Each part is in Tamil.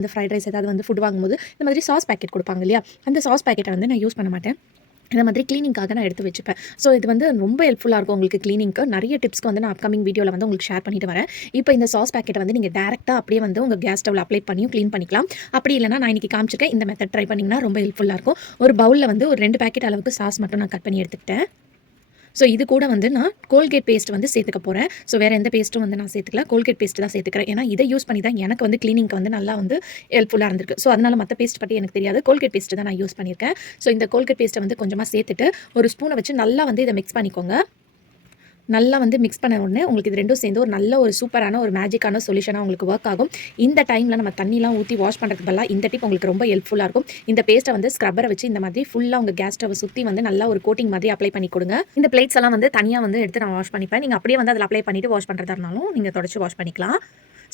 இந்த ஃப்ரைட் ரைஸ் ஏதாவது வந்து ஃபுட் வாங்கும்போது இந்த மாதிரி சாஸ் பேக்கெட் கொடுப்பாங்க இல்லையா, அந்த சாஸ் பேக்கெட்டை வந்து நான் யூஸ் பண்ண மாட்டேன். இந்த மாதிரி க்ளீனிங்காக நான் எடுத்து வச்சுப்பேன். ஸோ இது வந்து ரொம்ப ஹெல்ப்ஃபுல்லாக இருக்கும் உங்களுக்கு க்ளீனிங்க்கு. நிறைய டிப்ஸ்க்கு வந்து நான் அப்கமிங் வீடியோவில் வந்து உங்களுக்கு ஷேர் பண்ணிட்டு வரேன். இப்போ இந்த சாஸ் பேக்கெட்டை வந்து நீங்கள் டேரெக்டாக அப்படியே வந்து உங்கள் கேஸ் ஸ்டவ்ல அப்ளை பண்ணியும் க்ளீன் பண்ணிக்கலாம். அப்படி இல்லைனா நான் இன்றைக்கி காமிச்சிருக்கேன் இந்த மெத்தட் ட்ரை பண்ணிங்கன்னா ரொம்ப ஹெல்ப்ஃபுல்லாக இருக்கும். ஒரு பவுலில் வந்து ஒரு 2 பேக்கெட் அளவுக்கு சாஸ் மட்டும் நான் கட் பண்ணி எடுத்துக்கிட்டேன். ஸோ இது கூட வந்து நான் கோல்கேட் பேஸ்ட் வந்து சேர்த்துக்க போகிறேன். ஸோ வேறு எந்த பேஸ்ட்டும் வந்து நான் சேர்த்துக்கல. கோல்கேட் பேஸ்ட் தான் சேர்த்துக்கிறேன். ஏன்னா இதை யூஸ் பண்ணி தான் எனக்கு வந்து க்ளீனிங்க்கு வந்து நல்லா வந்து ஹெல்ப்ஃபுல்லாக இருந்திருக்கு. ஸோ அதனால் மற்ற பேஸ்ட் பற்றி எனக்கு தெரியாது. கோல்கேட் பேஸ்ட் தான் நான் யூஸ் பண்ணியிருக்கேன். ஸோ இந்த கோல்கேட் பேஸ்ட்டை வந்து கொஞ்சமாக சேர்த்துட்டு ஒரு ஸ்பூனை வச்சு நல்லா வந்து இதை மிக்ஸ் பண்ணிக்கோங்க. நல்லா வந்து மிக்ஸ் பண்ண உடனே உங்களுக்கு இது ரெண்டும் சேர்ந்து ஒரு நல்ல ஒரு சூப்பரான ஒரு மேஜிக்கான சொல்யூஷனாக உங்களுக்கு ஒர்க் ஆகும். இந்த டைமில் நம்ம தண்ணிலாம் ஊற்றி வாஷ் பண்ணுறதுக்கு பதிலாக இந்த டிப் உங்களுக்கு ரொம்ப ஹெல்ப்ஃபுல்லாக இருக்கும். இந்த பேஸ்ட்டை வந்து ஸ்க்ரப்பரை வச்சு இந்த மாதிரி ஃபுல்லாக உங்கள் கேஸ் ஸ்டவ் சுற்றி வந்து நல்லா ஒரு கோட்டிங் மாதிரி அப்ளை பண்ணி கொடுங்க. இந்த பிளேட்ஸ் எல்லாம் வந்து தனியாக வந்து எடுத்து நான் வாஷ் பண்ணிப்பேன். நீங்கள் அப்படியே வந்து அதில் அப்ளை பண்ணிவிட்டு வாஷ் பண்ணுறதா இருந்தாலும் நீங்கள் தொடச்சி வாஷ் பண்ணிக்கலாம்.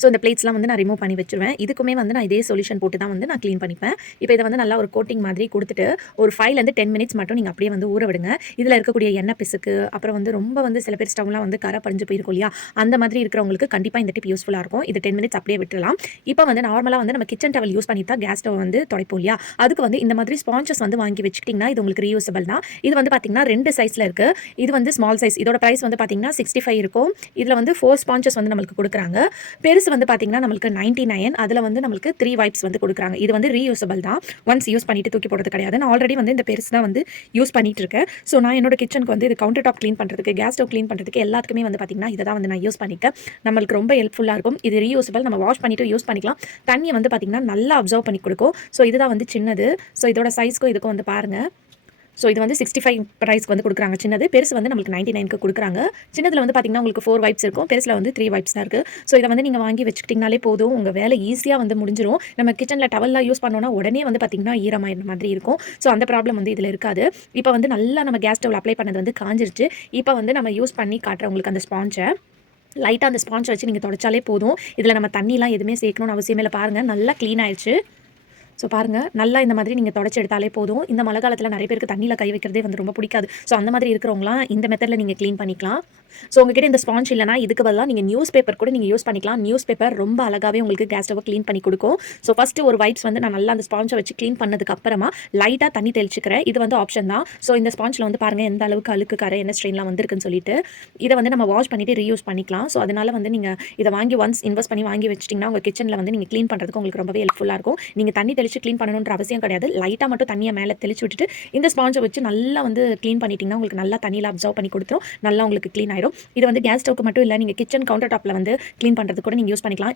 ஸோ இந்த பிளேட்ஸ்லாம் வந்து நான் ரிமூவ் பண்ணி வச்சுருவேன். இதுக்குமே வந்து நான் இதே சொல்யூஷன் போட்டு தான் வந்து நான் க்ளீன் பண்ணிப்பேன். இப்போ இதை வந்து நல்லா ஒரு கோட்டிங் மாதிரி கொடுத்துட்டு ஒரு 5லேருந்து 10 மினிட்ஸ் மட்டும் நீங்கள் அப்படியே வந்து ஊற விடுங்க. இதில் இருக்கக்கூடிய எண்ணெய் பிசுக்கு அப்புறம் வந்து ரொம்ப வந்து சில பேர் ஸ்டவ்லாம் வந்து கரை படிஞ்சு போயிருக்கும் இல்லையா, அந்த மாதிரி இருக்கிறவங்களுக்கு கண்டிப்பாக இந்த டிப் யூஸ்ஃபுல்லாக இருக்கும். இது 10 மினிட்ஸ் அப்படியே விட்டுலாம். இப்போ வந்து நார்மலாக வந்து நம்ம கிச்சன் டவல் யூஸ் பண்ணி தான் கேஸ் ஸ்டவ் வந்து துடைப்போம் இல்லையா, அதுக்கு வந்து இந்த மாதிரி ஸ்பான்சஸ் வந்து வாங்கி வச்சுக்கிட்டிங்கன்னா இது உங்களுக்கு ரீயூசபிள் தான். இது வந்து பார்த்தீங்கன்னா 2 சைஸில் இருக்குது. இது வந்து ஸ்மால் சைஸ். இதோட ப்ரைஸ் வந்து பார்த்தீங்கன்னா 65 இருக்கும். இதில் வந்து 4 ஸ்பான்சஸ் வந்து நம்மளுக்கு கொடுக்குறாங்க. பெருசு வந்து பார்த்தீங்கன்னா நம்மளுக்கு 99. அதில் வந்து நம்மளுக்கு 3 வைப்ஸ் வந்து கொடுக்குறாங்க. இது வந்து ரீயூசபிள் தான். ஒன்ஸ் யூஸ் பண்ணிட்டு தூக்கி போடுறது கிடையாது. நான் ஆல்ரெடி வந்து இந்த பெருசு தான் வந்து யூஸ் பண்ணிட்டு இருக்கேன். ஸோ நான் என்னோட கிச்சனுக்கு வந்து இது கவுண்டர் டாப் க்ளீன் பண்ணுறதுக்கு, கேஸ் ஸ்டவ் க்ளீன் பண்ணுறதுக்கு எல்லாத்துக்குமே வந்து பார்த்தீங்கன்னா இதை தான் வந்து நான் யூஸ் பண்ணிட்டேன். நம்மளுக்கு ரொம்ப ஹெல்ப்ஃபுல்லாக இருக்கும். இது ரீயூசபிள். நம்ம வாஷ் பண்ணிட்டு யூஸ் பண்ணிக்கலாம். தண்ணியை வந்து பார்த்தீங்கன்னா நல்லா அப்சர்வ் பண்ணி கொடுக்கும். ஸோ இதுதான் வந்து சின்னது. ஸோ இதோட சைஸ்க்கும் இதுக்கும் வந்து பாருங்கள். ஸோ இது வந்து 65 ப்ரைஸ்க்கு வந்து கொடுக்குறாங்க சின்னது. பெருசு வந்து நம்மளுக்கு 99க்கு கொடுக்குறாங்க. சின்னதில் வந்து பார்த்தீங்கன்னா உங்களுக்கு 4 வைப்ஸ் இருக்கும். பெருசில் வந்து 3 வைப்ஸ் தான் இருக்குது. ஸோ இதை வந்து நீங்கள் வாங்கி வச்சுக்கிட்டிங்கனாலே போதும். உங்கள் வேலை ஈஸியாக வந்து முடிஞ்சிடும். நம்ம கிச்சனில் டவல்லாம் யூஸ் பண்ணோன்னா உடனே வந்து பார்த்தீங்கன்னா ஈரமாயிற மாதிரி இருக்கும். ஸோ அந்த ப்ராப்ளம் வந்து இதில் இருக்காது. இப்போ வந்து நல்லா நம்ம கேஸ் ஸ்டவ்ல அப்ளை பண்ணது வந்து காஞ்சிருச்சு. இப்போ வந்து நம்ம யூஸ் பண்ணி காட்டுற உங்களுக்கு அந்த ஸ்பான்ச்சை லைட்டாக அந்த ஸ்பான்ச்சை வச்சு நீங்கள் தொடச்சாலே போதும். இதில் நம்ம தண்ணிலாம் எதுவுமே சேர்க்கணும்னு அவசியமே இல்லை. பாருங்கள் நல்லா க்ளீன் ஆயிடுச்சு. ஸோ பாருங்கள், நல்லா இந்த மாதிரி நீங்கள் தொடச்சி எடுத்தாலே போதும். இந்த மழை காலத்தில் நிறைய பேருக்கு தண்ணியில் கை வைக்கிறதே வந்து ரொம்ப பிடிக்காது. ஸோ அந்த மாதிரி இருக்கிறவங்களாம் இந்த மெத்தடில் நீங்கள் க்ளீன் பண்ணிக்கலாம். ஸோ உங்ககிட்ட இந்த ஸ்பான்ச் இல்லைனா இதுக்கு பதிலாக நீங்கள் நியூஸ் பேப்பர் கூட நீங்கள் யூஸ் பண்ணிக்கலாம். நியூஸ் பேப்பர் ரொம்ப அழகாகவே உங்களுக்கு கேஸ் ஸ்டவ்வை க்ளீன் பண்ணி கொடுக்கும். ஸோ ஃபஸ்ட்டு ஒரு வைப்ஸ் வந்து நான் நல்லா அந்த ஸ்பான்ச்சை வச்சு க்ளீன் பண்ணதுக்கு அப்புறமா லைட்டாக தண்ணி தெளிச்சிக்கிறேன். இது வந்து ஆப்ஷன் தான். ஸோ இந்த ஸ்பான்ச்சில் வந்து பாருங்கள் எந்த அளவுக்கு அழுக்கு கரை என்ன ஸ்ட்ரெயின்லாம் வந்திருக்குன்னு சொல்லிட்டு இதை வந்து நம்ம வாஷ் பண்ணிவிட்டு ரீயூஸ் பண்ணிக்கலாம். ஸோ அதனால் வந்து நீங்கள் இதை வாங்கி ஒன்ஸ் இன்வெஸ்ட் பண்ணி வாங்கி வச்சிட்டிங்கன்னா உங்கள் கிச்சனில் வந்து நீங்கள் க்ளீன் பண்ணுறதுக்கு உங்களுக்கு ரொம்பவே ஹெல்ப்ஃபுல்லாக இருக்கும். நீங்கள் தண்ணி தெளிச்சு க்ளீன் பண்ணணுன்ற அவசியம் கிடையாது. லைட்டாக மட்டும் தண்ணியை மேலே தெளிச்சு விட்டுட்டு இந்த ஸ்பான்ச்சை வச்சு நல்லா வந்து க்ளீன் பண்ணிட்டீங்கன்னா உங்களுக்கு நல்லா தண்ணியில் அப்சர்வ் பண்ணி கொடுத்துரும். நல்லா உங்களுக்கு க்ளீன் ஆயிடும். இது வந்து கேஸ் ஸ்டவ்க்கு மட்டும் இல்லை, நீங்கள் கிச்சன் கவுண்டர் டாப்பில் வந்து க்ளீன் பண்ணுறது கூட நீங்கள் யூஸ் பண்ணிக்கலாம்.